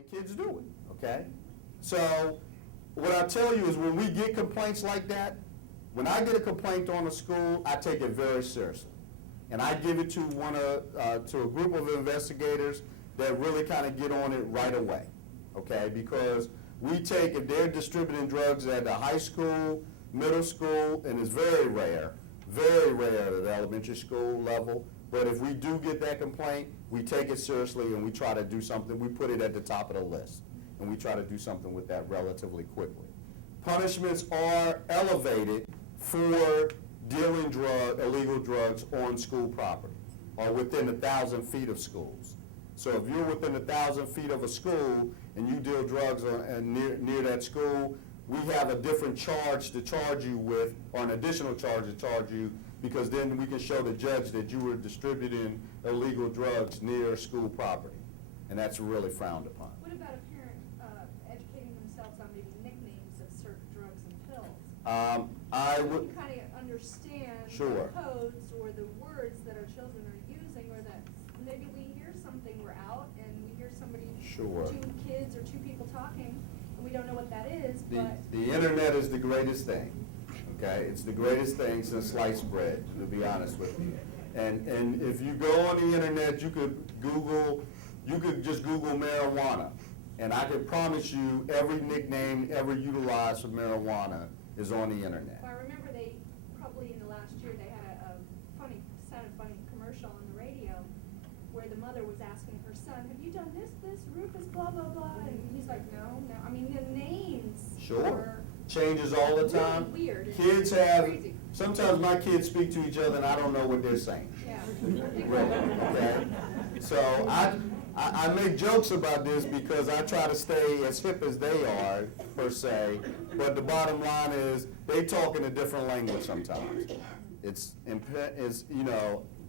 And kids do it, okay? So what I tell you is when we get complaints like that, when I get a complaint on a school, I take it very seriously. And I give it to to a group of investigators that really kind of get on it right away, okay? Because we take, if they're distributing drugs at the high school, middle school, and it's very rare at the elementary school level, but if we do get that complaint, we take it seriously and we try to do something. We put it at the top of the list, and we try to do something with that relatively quickly. Punishments are elevated for dealing illegal drugs on school property or within 1,000 feet of schools. So if you're within 1,000 feet of a school and you deal drugs near that school, we have a different charge to charge you with, or an additional charge to charge you, because then we can show the judge that you were distributing illegal drugs near school property, and that's really frowned upon. What about a parent educating themselves on maybe nicknames of certain drugs and pills? I would You kind of understand Sure. the codes or the words that our children are using, or that maybe we hear something, we're out and we hear somebody, Sure. two kids or two people talking, and we don't know what that is, but. The internet is the greatest thing, okay? It's the greatest thing since sliced bread, to be honest with you. And if you go on the internet, you could just Google marijuana. And I can promise you every nickname ever utilized for marijuana is on the internet. Well, I remember they, probably in the last year, they had a sounded funny commercial on the radio where the mother was asking her son, have you done this, Rufus, blah, blah, blah, and he's like, no. I mean, the names Sure. were Changes all the time. really weird. Kids have, Crazy. sometimes my kids speak to each other and I don't know what they're saying. Yeah. Really, okay? So I make jokes about this because I try to stay as hip as they are, per se, but the bottom line is they talk in a different language sometimes. It's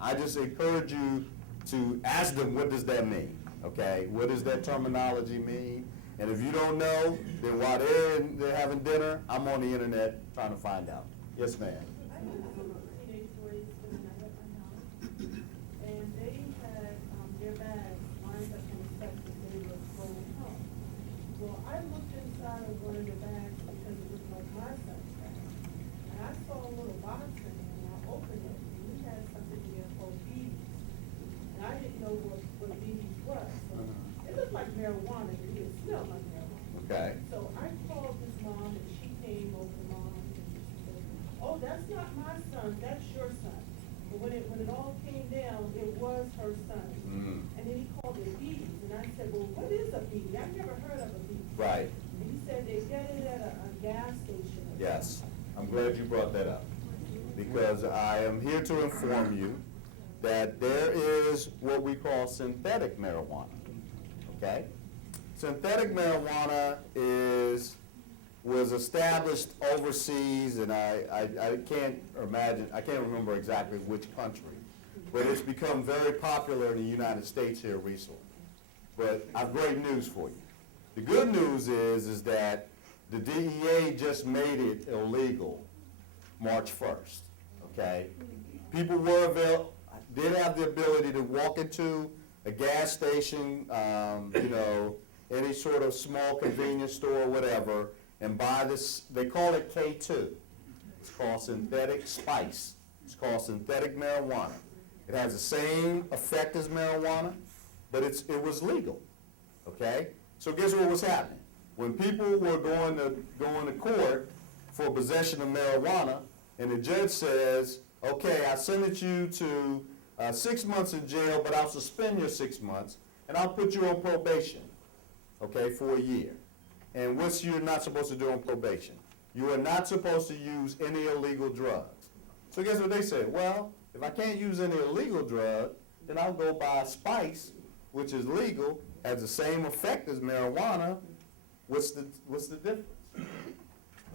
I just encourage you to ask them, what does that mean, okay? What does that terminology mean? And if you don't know, then while they're having dinner, I'm on the internet trying to find out. Yes, ma'am. I had some teenage boys when I left my house, and they had their bags lined up in the steps that they were going home. Well, I looked inside of one of the bags because it was like my son's bag, and I saw a little box in there, and I opened it, and we had something in there called beads, and I didn't know what beads was. So it looked like marijuana to me. It smelled like marijuana. Okay. So I called this mom, and she came over, Mom, and she said, oh, that's not my son, that's your son. But when it all came down, it was her son. Mm. And then he called it beads, and I said, well, what is a bead? I've never heard of a bead. Right. And he said they get it at a gas station. Yes. I'm glad you brought that up, because I am here to inform you that there is what we call synthetic marijuana, okay? Synthetic marijuana was established overseas, and I can't remember exactly which country, but it's become very popular in the United States here recently. But I've great news for you. The good news is that the DEA just made it illegal March 1st, okay? People did have the ability to walk into a gas station, any sort of small convenience store or whatever, and buy this. They call it K2. It's called synthetic spice. It's called synthetic marijuana. It has the same effect as marijuana, but it was legal, okay? So guess what was happening? When people were going to court for possession of marijuana, and the judge says, okay, I sentence you to 6 months in jail, but I'll suspend your 6 months, and I'll put you on probation, okay, for a year. And what's you're not supposed to do on probation? You are not supposed to use any illegal drugs. So guess what they said? Well, if I can't use any illegal drug, then I'll go buy spice, which is legal, has the same effect as marijuana. What's the difference?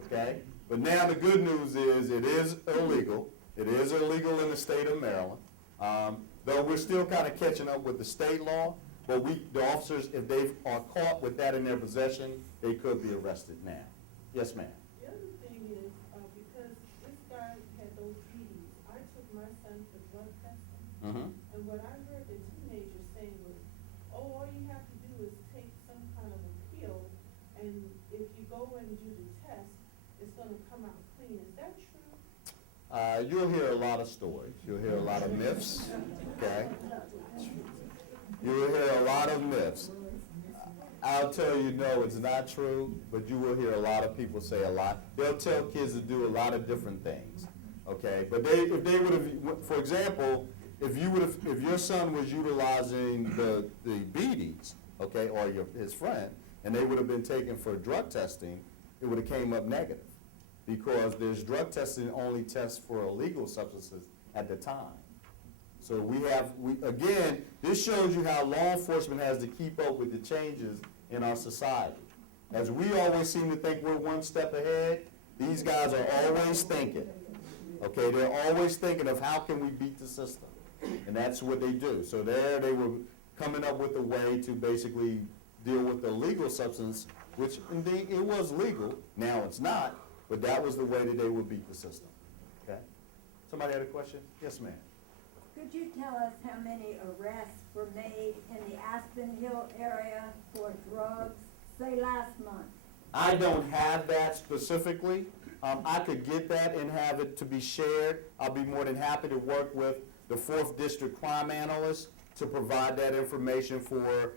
Okay? But now the good news is it is illegal. It is illegal in the state of Maryland. Though we're still kind of catching up with the state law, but the officers, if they are caught with that in their possession, they could be arrested now. Yes, ma'am. The other thing is, because this guy had those beads, I took my son to blood testing. Mm-hmm. And what I heard the teenagers saying was, oh, all you have to do is take some kind You'll hear a lot of stories. You'll hear a lot of myths, okay? You'll hear a lot of myths. I'll tell you, no, it's not true, but you will hear a lot of people say a lot. They'll tell kids to do a lot of different things, okay? But if they would have, for example, if your son was utilizing the BDs, okay, or his friend, and they would have been taken for drug testing, it would have came up negative, because there's drug testing only tests for illegal substances at the time. So again, this shows you how law enforcement has to keep up with the changes in our society. As we always seem to think we're one step ahead, these guys are always thinking. Okay, they're always thinking of how can we beat the system. And that's what they do. So they were coming up with a way to basically deal with the legal substance, which indeed it was legal, now it's not, but that was the way that they would beat the system. Okay? Somebody had a question? Yes, ma'am. Could you tell us how many arrests were made in the Aspen Hill area for drugs, say last month? I don't have that specifically. I could get that and have it to be shared. I'll be more than happy to work with the 4th District Crime Analyst to provide that information for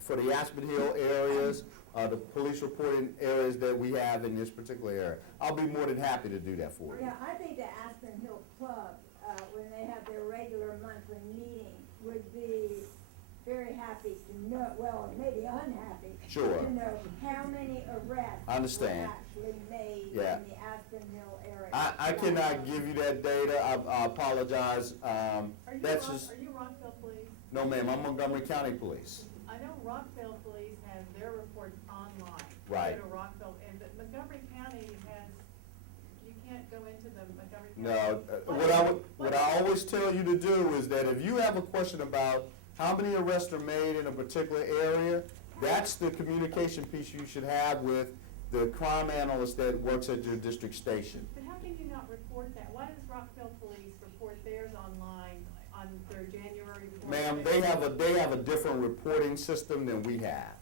for the Aspen Hill areas, the police reporting areas that we have in this particular area. I'll be more than happy to do that for you. Yeah, I think the Aspen Hill Club, when they have their regular monthly meeting, would be very happy to know, well, maybe unhappy. Sure. To know how many arrests I understand. were actually made Yeah. in the Aspen Hill area. I cannot give you that data. I apologize. Are That's just, you Rockville Police? no ma'am, I'm Montgomery County Police. I know Rockville Police has their reports online. Right. You go to Rockville, but Montgomery County has, you can't go into the Montgomery County. No, what I always tell you to do is that if you have a question about how many arrests are made in a particular area, that's the communication piece you should have with the crime analyst that works at your district station. But how can you not report that? Why does Rockville Police report theirs online on their January report? Ma'am, they have a different reporting system than we have.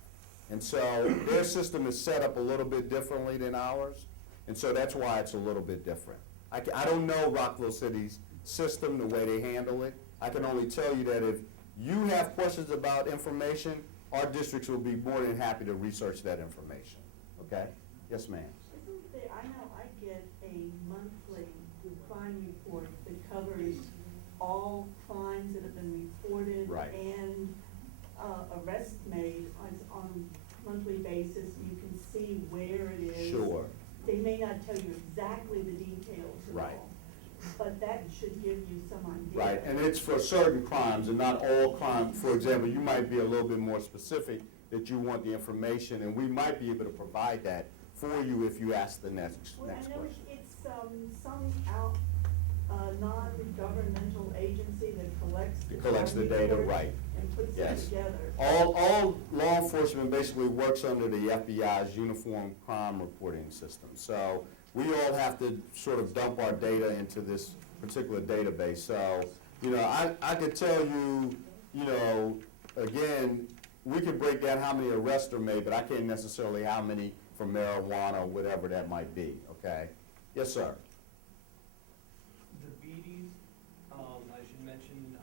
And so their system is set up a little bit differently than ours, and so that's why it's a little bit different. I don't know Rockville City's system, the way they handle it. I can only tell you that if you have questions about information, our districts will be more than happy to research that information. Okay? Yes, ma'am. Isn't there, I know I get a monthly crime report that covers all crimes that have been reported. Right. And arrests made on a monthly basis. You can see where it is. Sure. They may not tell you exactly the details at Right. all, but that should give you some idea. Right, and it's for certain crimes and not all crimes. For example, you might be a little bit more specific that you want the information, and we might be able to provide that for you if you ask the next Well, I know question. it's some non-governmental agency that collects the Collects the crime data, reports right. and puts Yes. it together. All law enforcement basically works under the FBI's Uniform Crime Reporting System. So we all have to sort of dump our data into this particular database. So, I could tell you, again, we could break down how many arrests are made, but I can't necessarily how many for marijuana or whatever that might be, okay? Yes, sir. The BDs, I should mention,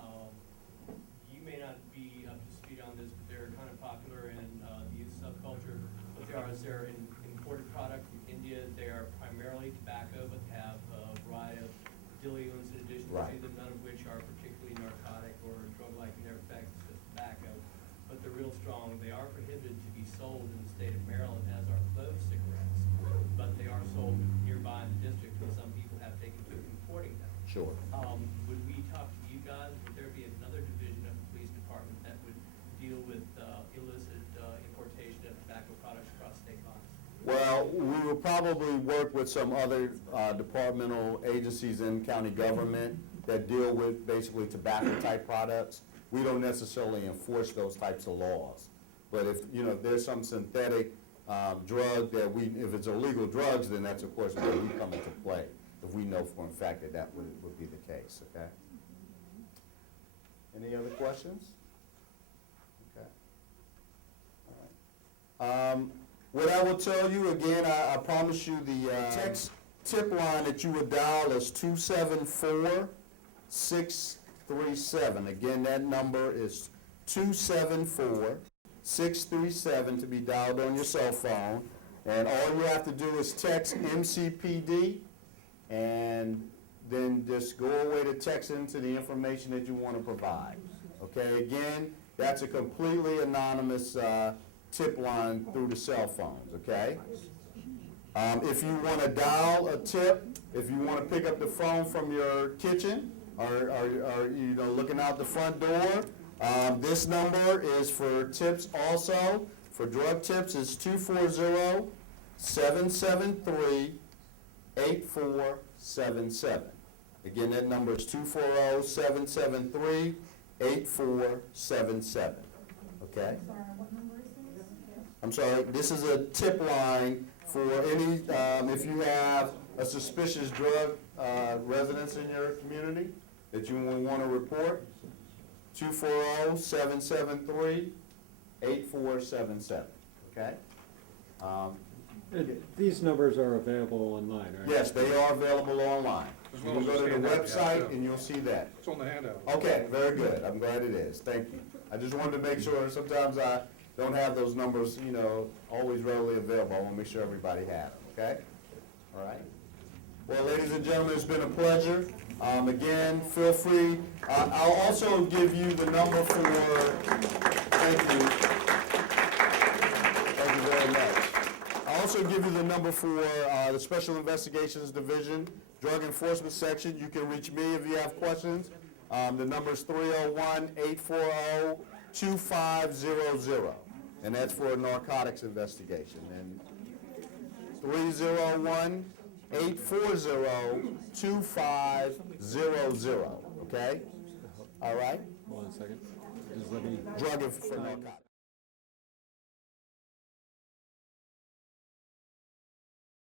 you may not be up to speed on this, but they're kind of popular in the youth subculture. What they are is they're an imported product from India. They are primarily tobacco, but they have a variety of diluents in addition Right. to them, none of which are particularly narcotic or drug-like in their effects, just tobacco. But they're real strong. They are prohibited to be sold in the state of Maryland, as are clove cigarettes. But they are sold nearby in the district, and some people have taken to importing them. Sure. Would we talk to you guys? Would there be another division of the police department that would deal with illicit importation of tobacco products across state lines? Well, we will probably work with some other departmental agencies in county government that deal with basically tobacco-type products. We don't necessarily enforce those types of laws. But if, there's some synthetic drug that if it's illegal drugs, then that's, of course, where we come into play, if we know for a fact that would be the case, okay? Any other questions? Okay. All right. What I will tell you, again, I promise you the tip line that you would dial is 274-637. Again, that number is 274-637 to be dialed on your cell phone. And all you have to do is text MCPD and then just go away to text into the information that you want to provide. Okay, again, that's a completely anonymous tip line through the cell phones, okay? If you want to dial a tip, if you want to pick up the phone from your kitchen or you know, looking out the front door, this number is for tips also. For drug tips, it's 240-773-8477. Again, that number is 240-773-8477. Okay? I'm sorry, this is a tip line for any, if you have a suspicious drug residence in your community that you want to report, 240-773-8477. Okay? And these numbers are available online, right? Yes, they are available online. As You well can as go to the the handout, website yeah. and you'll see that. It's on the handout. Okay, very good. I'm glad it is. Thank you. I just wanted to make sure, sometimes I don't have those numbers, you know, always readily available. I want to make sure everybody has them, okay? All right. Well, ladies and gentlemen, it's been a pleasure. Again, feel free. I'll also give you the number for, thank you. Thank you very much. I'll also give you the number for the Special Investigations Division, Drug Enforcement Section. You can reach me if you have questions. The number is 301-840-2500, and that's for a narcotics investigation. And 301-840-2500, okay? All right? Hold on a second. Just let me. Drug for narcotics.